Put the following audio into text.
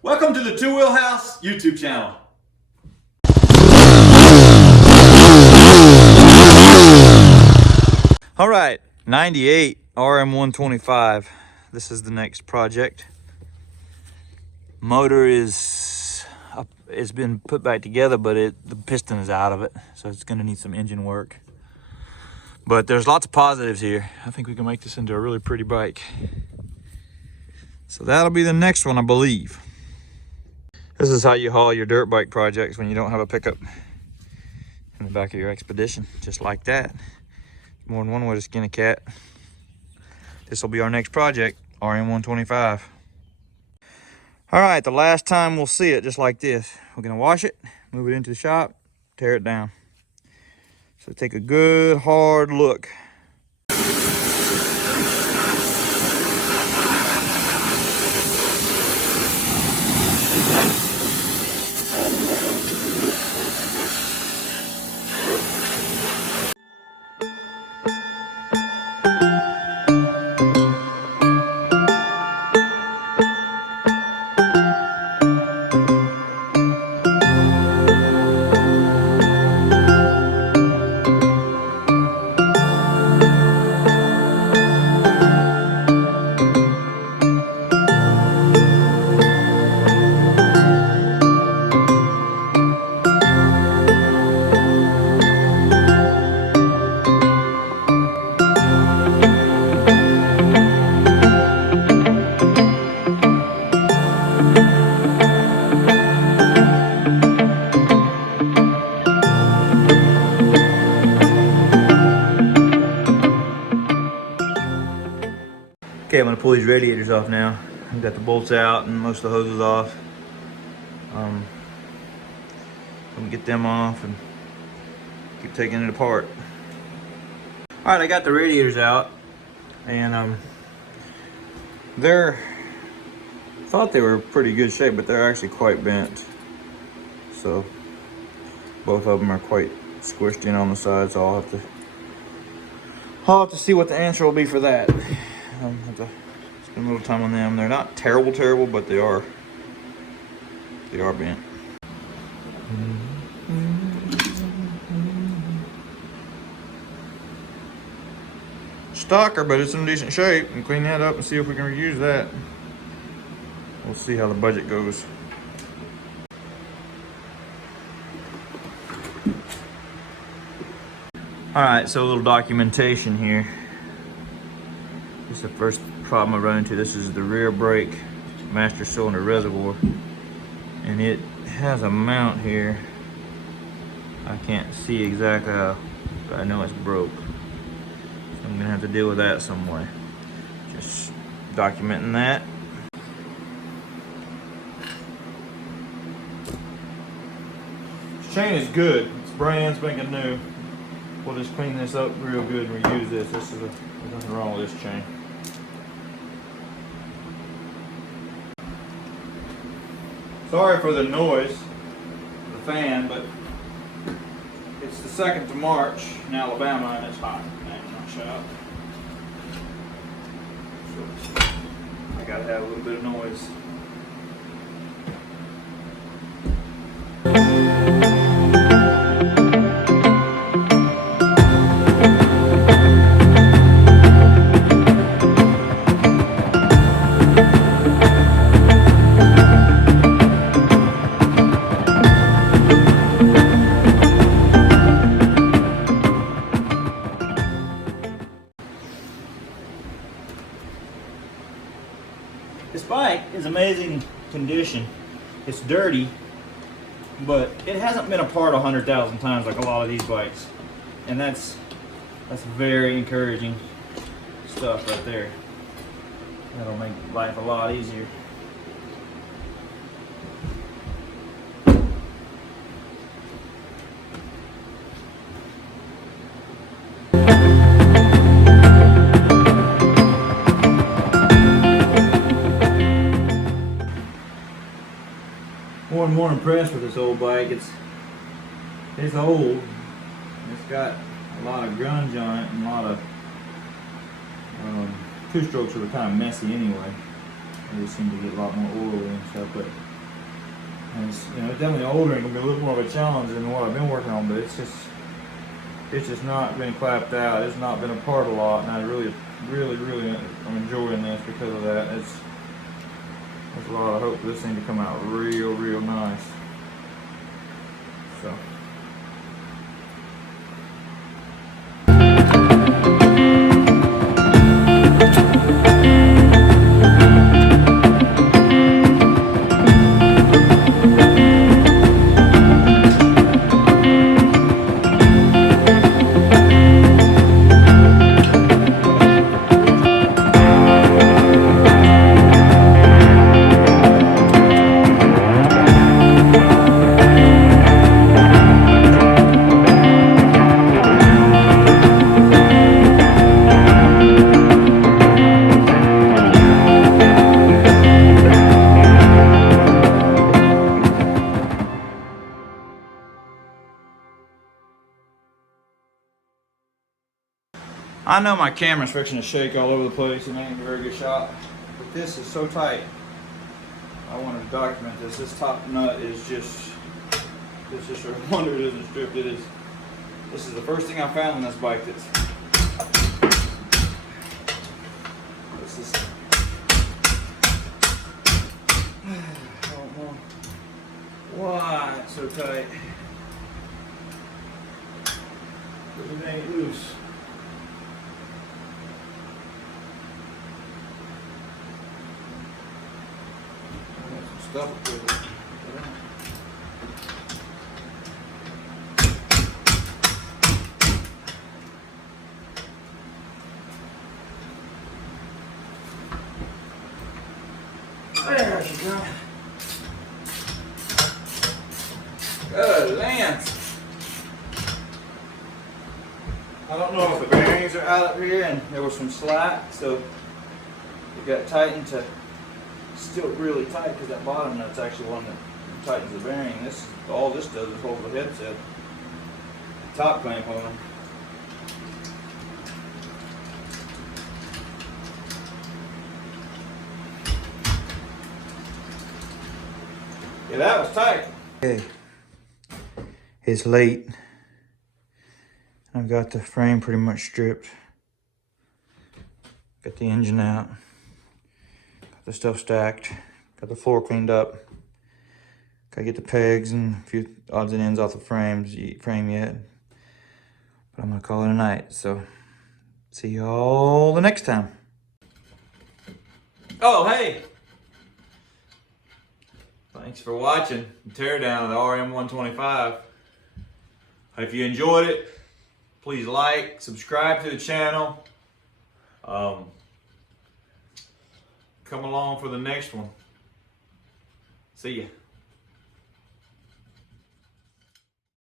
Welcome to the Two Wheel House YouTube channel. All right, 98 RM125. This is the next project. Motor is up, it's been put back together, but the piston is out of it, so it's going to need some engine work. But there's lots of positives here. I think we can make this into a really pretty bike. So that'll be the next one, I believe. This is how you haul your dirt bike projects when you don't have a pickup in the back of your Expedition, just like that. More than one way to skin a cat. This will be our next project, RM125. All right, the last time we'll see it just like this. We're gonna wash it, move it into the shop, tear it down. So take a good hard look. Okay, I'm gonna pull these radiators off now. I've got the bolts out and most of the hoses off. I'm gonna get them off and keep taking it apart. All right, I got the radiators out, and thought they were pretty good shape, but they're actually quite bent. So both of them are quite squished in on the side, so I'll have to see what the answer will be for that. Have to spend a little time on them. They're not terrible, but they are bent. Stocker, but it's in decent shape. And clean that up and see if we can reuse that. We'll see how the budget goes. All right, so a little documentation here. This is the first problem I run into. This is the rear brake master cylinder reservoir, and it has a mount here. I can't see exactly how, but I know it's broke. So I'm gonna have to deal with that some way. Just documenting that. This chain is good. It's brand spanking new. We'll just clean this up real good and reuse this. There's nothing wrong with this chain. Sorry for the noise, the fan, but it's the 2nd of March in Alabama and it's hot in my shop. So I gotta have a little bit of noise. This bike is amazing condition. It's dirty, but it hasn't been apart 100,000 times like a lot of these bikes, and that's very encouraging stuff right there. That'll make life a lot easier. More and more impressed with this old bike. It's old. It's got a lot of grunge on it and a lot of two strokes are kind of messy anyway. They just seem to get a lot more oil and stuff, but engines. You know, definitely older and gonna be a little more of a challenge than what I've been working on, but it's just not been clapped out. It's not been apart a lot, and I really I'm enjoying this because of that. There's a lot of hope for this thing to come out real nice. So. I know my camera's fixing to shake all over the place and ain't a very good shot, but this is so tight. I wanted to document this. This top nut is just, it's just a wonder it isn't stripped. It is. This is the first thing I found on this bike that's, this is, I don't know why it's so tight. But it ain't loose. Stuff with it. There you go. Good Lance. I don't know if the bearings are out up here and there was some slack, so it got tightened to still really tight because that bottom nut's actually one that tightens the bearing. All this does is hold the headset, the top clamp on. Yeah, that was tight. Okay, it's late. I've got the frame pretty much stripped. Got the engine out. The stuff stacked, got the floor cleaned up. Gotta get the pegs and a few odds and ends off the frame yet. But I'm gonna call it a night, so see y'all the next time. Oh, hey! Thanks for watching the teardown of the RM125. If you enjoyed it, please like, subscribe to the channel. Come along for the next one. See ya.